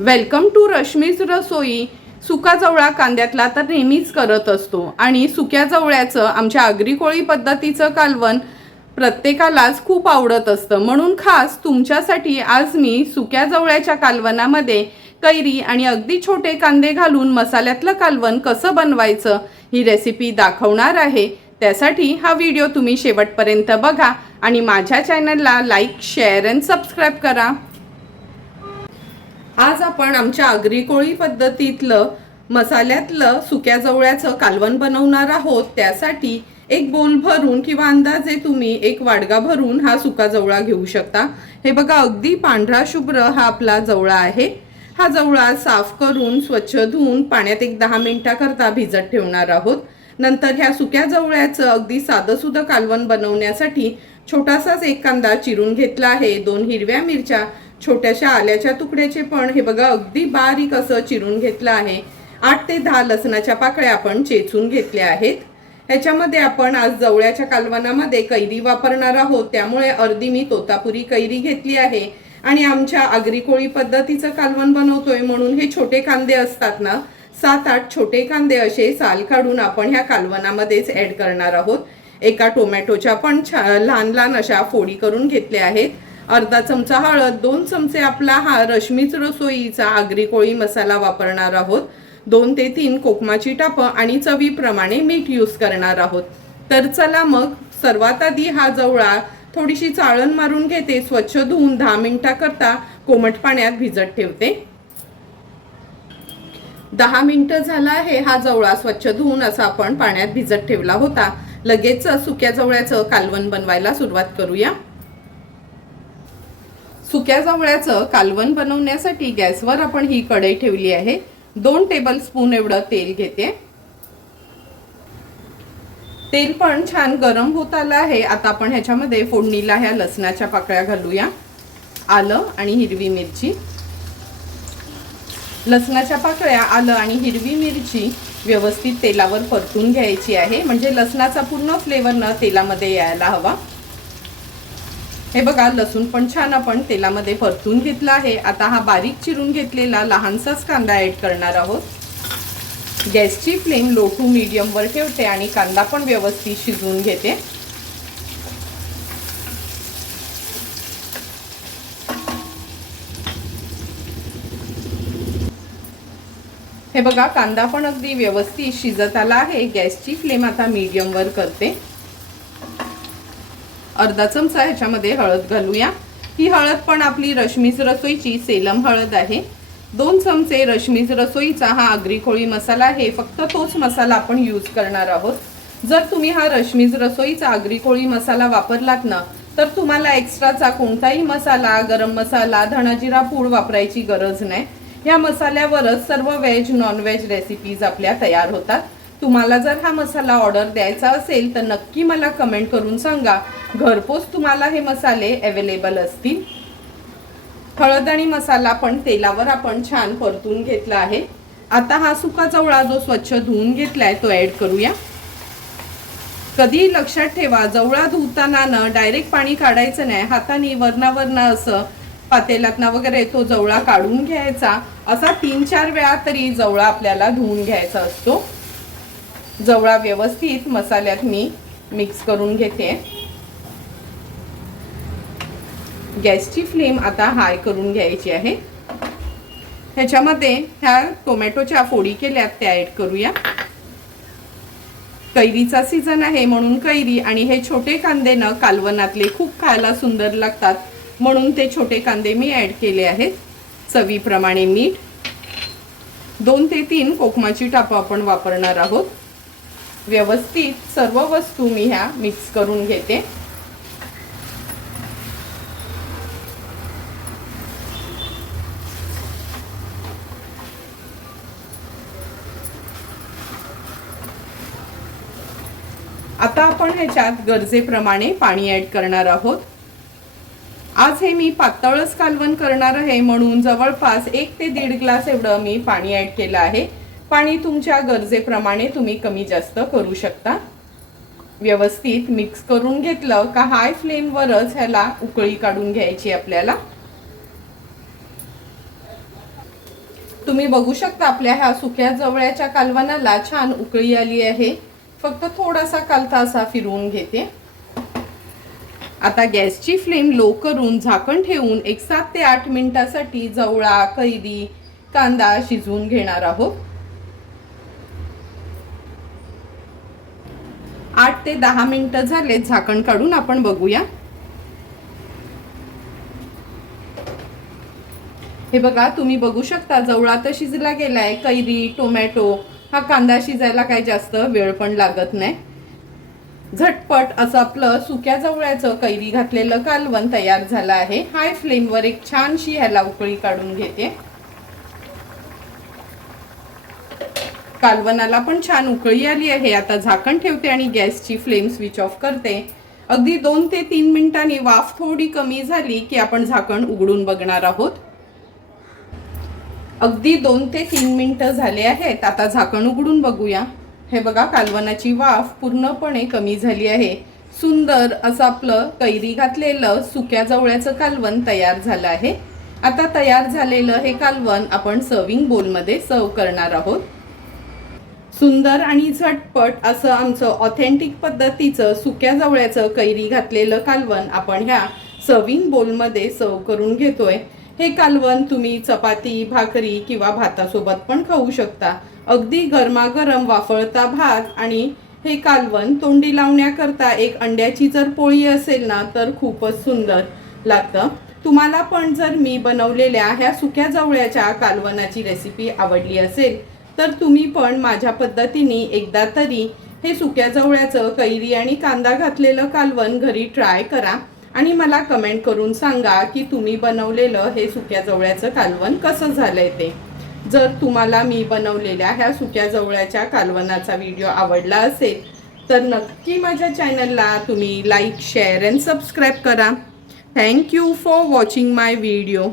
Welcome to Rashmi's रसोई। सुका जवळा कांद्यातला तर नेहमीच करत असतो आणि सुक्या जवळ्याचं आमच्या आगरी कोळी पद्धतीचं कालवण प्रत्येकालाच खूप आवडत असतं। म्हणून खास तुमच्यासाठी आज मी सुक्या जवळ्याच्या कालवणामध्ये कैरी आणि अगदी छोटे कांदे घालून मसाल्यातलं कालवण कसं बनवायचं ही रेसिपी दाखवणार आहे। त्यासाठी हा व्हिडिओ तुम्ही शेवटपर्यंत बघा आणि माझ्या चॅनलला लाईक, शेअर आणि सबस्क्राईब करा। आज आपण आमच्या आगरी कोळी पद्धतीतलं मसाल्यातलं सुक्या जवळ्याचं कालवण बनवणार आहोत। त्यासाठी एक बोल भरून किंवा अंदाजे तुम्ही एक वाडगा भरून हा सुका जवळा घेऊ शकता। हे बघा, अगदी पांढरा शुभ्र हा आपला जवळा आहे। हा जवळा साफ करून स्वच्छ धुवून पाण्यात एक 10 मिनिटाकरता भिजत ठेवणार आहोत। नंतर ह्या सुक्या जवळ्याचं अगदी साधंसुधं कालवण बनवण्यासाठी छोटासाच एक कांदा चिरून घेतला आहे। 2 हिरव्या मिरच्या, छोट्याशा आल्याच्या तुकड्याचे पण हे बघा अगदी बारीक असं चिरून घेतलं आहे। 8 ते 10 लसणाच्या पाकळ्या आपण चेचून घेतल्या आहेत। ह्याच्यामध्ये आपण आज जवळ्याच्या कालवणामध्ये कैरी वापरणार आहोत, त्यामुळे अर्धी मी तोतापुरी कैरी घेतली आहे। आणि आमच्या आगरी कोळी पद्धतीचं कालवण बनवतोय म्हणून हे छोटे कांदे असतात ना, 7-8 छोटे कांदे असे साल काढून आपण ह्या कालवणामध्येच ऍड करणार आहोत। एका टोमॅटोच्या पण लहान लहान अशा फोडी करून घेतल्या आहेत। अर्धा चमचा हळद, 2 चमचे आपला हा रश्मीज रसोईचा आगरी कोळी मसाला वापरणार आहोत। 2 ते 3 कोकमाची टापं आणि चवीप्रमाणे मीठ यूज करणार आहोत। तर चला मग सर्वात आधी हा जवळा थोडीशी चाळण मारून घेते, स्वच्छ धुवून 10 मिनिटाकरता कोमट पाण्यात भिजत ठेवते। 10 मिनिटं झाला आहे हा जवळा स्वच्छ धुवून असा आपण पाण्यात भिजत ठेवला होता। लगेच सुक्या जवळ्याचं कालवण बनवायला सुरुवात करूया। सुक्या जवळ्याचं कालवण बनवण्यासाठी गॅसवर आपण ही कढई ठेवली आहे। 2 टेबलस्पून एवढं तेल घेते। तेल पण छान गरम होत आलं आहे। आता आपण ह्याच्यामध्ये फोडणीला ह्या लसणाच्या पाकळ्या घालूया, आलं आणि हिरवी मिरची। लसणाच्या पाकळ्या, आलं आणि हिरवी मिरची व्यवस्थित तेलावर परतून घ्यायची आहे, म्हणजे लसणाचा पूर्ण फ्लेवर न तेलामध्ये यायला हवा। हे बघा, लसूण पण छान आपण तेलामध्ये परतून घेतला आहे। आता हा बारीक चिरून घेतलेला लहानसाच कांदा ऍड करणार आहोत। गॅसची फ्लेम लो टू मीडियम वर ठेवते आणि कांदा पण व्यवस्थित शिजवून घेते। हे बघा, कांदा पण अगदी व्यवस्थित शिजत आला आहे। गॅसची फ्लेम आता मीडियम वर करते। अर्धा चमचा ह्याच्यामध्ये हळद घालूया। ही हळद पण आपली रश्मीज रसोईची सेलम हळद आहे। 2 चमचे रश्मीज रसोईचा हा आगरी कोळी मसाला आहे, फक्त तोच मसाला आपण यूज करणार आहोत। जर तुम्ही हा रश्मीज रसोईचा आगरी कोळी मसाला वापरलात ना, तर तुम्हाला एक्स्ट्राचा कोणताही मसाला, गरम मसाला, धणाजिरा पूड वापरायची गरज नाही। या मसाल्यावरच सर्व व्हेज नॉन व्हेज रेसिपीज आपल्या तयार होतात। तुम्हाला जर हा मसाला ऑर्डर द्यायचा असेल तर नक्की मला कमेंट करून सांगा, घरपोच तुम्हाला हे मसाले अवेलेबल असतील। हळद आणि मसाला पण तेलावर आपण छान परतून घेतला आहे। आता हा सुका जवळा जो स्वच्छ धुवून घेतलाय तो ऍड करूया। कधी लक्षात ठेवा, जवळा धुताना ना डायरेक्ट पाणी काढायचं नाही, हाताने वरणावरना असं पातेल्यातनं वगैरे तो जवळा काढून घ्यायचा। असा 3-4 वेळा तरी जवळा आपल्याला धुवून घ्यायचा असतो। जवळा व्यवस्थित मसाल्यात मी मिक्स करून घेते। गॅसची फ्लेम आता हाय करून घ्यायची आहे। ह्याच्यामध्ये ह्या टोमॅटोच्या फोडी केल्यात त्या ऍड करूया। कैरीचा सीझन आहे म्हणून कैरी आणि हे छोटे कांदे न कालवणातले खूप खायला सुंदर लागतात, म्हणून ते छोटे कांदे मी ऍड केले आहेत। चवीप्रमाणे मीठ, 2 ते 3 कोकमाची टापं आपण वापरणार आहोत। व्यवस्थित सर्व वस्तू मी ह्या मिक्स करून घेते। आता आपण ह्याच्यात गरजेप्रमाणे पाणी ऍड करणार आहोत। आज हे मी पातळच कालवण करणार आहे म्हणून जवळपास 1 ते 1.5 ग्लास एवढं मी पाणी ऍड केलं आहे। पाणी तुमच्या गरजेप्रमाणे तुम्ही कमी जास्त करू शकता। व्यवस्थित मिक्स करून घेतलं का हाय फ्लेमवरच ह्याला उकळी काढून घ्यायची आपल्याला। तुम्ही बघू शकता आपल्या ह्या सुक्या जवळ्याच्या कालवणाला छान उकळी आली आहे. फक्त थोडासा कालता असा फिरवून घेते. आता गॅसची फ्लेम लो करून झाकण ठेवून एक 7 ते 8 मिनिटासाठी जवळा, कैरी, कांदा शिजवून घेणार आहोत. 8 ते 10 मिनिटं झाले. झाकण काढून आपण बघूया. हे बघा, तुम्ही बघू शकता जवळा तर शिजला गेलाय. कैरी, टोमॅटो, हा कांदा शिजायला काही जास्त वेळ पण लागत नाही. झटपट असं आपलं सुक्या जवळ्याचं कैरी घातलेलं कालवण तयार झालं आहे. हाय फ्लेमवर एक छानशी ह्याला उकळी काढून घेते. कालवणाला पण छान उकळी आली आहे. आता झाकण ठेवते आणि गॅसची फ्लेम स्विच ऑफ करते. अगदी 2 ते 3 मिनिटांनी वाफ थोडी कमी झाली की आपण झाकण उघडून बघणार आहोत. अगदी 2 ते 3 मिनिटं झाले आहेत. आता झाकण उघडून बघूया. हे बघा, कालवणाची वाफ पूर्णपणे कमी झाली आहे. सुंदर असं आपलं कैरी घातलेलं सुक्या जवळ्याचं कालवण तयार झालं आहे. आता तयार झालेलं हे कालवण आपण सर्विंग बोलमध्ये सर्व करणार आहोत. सुंदर आणि झटपट असं आमचं ऑथेंटिक पद्धतीचं सुक्या जवळ्याचं कैरी घातलेलं कालवण आपण ह्या सर्विंग बोलमध्ये सर्व करून घेतोय. हे कालवण तुम्ही चपाती, भाकरी किंवा भातासोबत पण खाऊ शकता. अगदी गरमागरम वाफळता भात आणि हे कालवण तोंडी लावण्याकरता एक अंड्याची जर पोळी असेल ना तर खूपच सुंदर लागतं. तुम्हाला पण जर मी बनवलेल्या ह्या सुक्या जवळ्याच्या कालवणाची रेसिपी आवडली असेल तर तुम्ही पण माझ्या पद्धतीने एकदा तरी हे सुक्या जवळ्याचं कैरी आणि कांदा घातलेलं कालवण घरी ट्राय करा आणि मला कमेंट करून सांगा की तुम्ही बनवलेलं हे सुक्या जवळ्याचं कालवण कसं झालंय ते. जर तुम्हाला मी बनवलेल्या ह्या सुक्या जवळ्याच्या कालवणाचा व्हिडिओ आवडला असेल तर नक्की माझ्या चॅनलला तुम्ही लाईक, शेअर अँड सबस्क्राईब करा. Thank you for watching my video.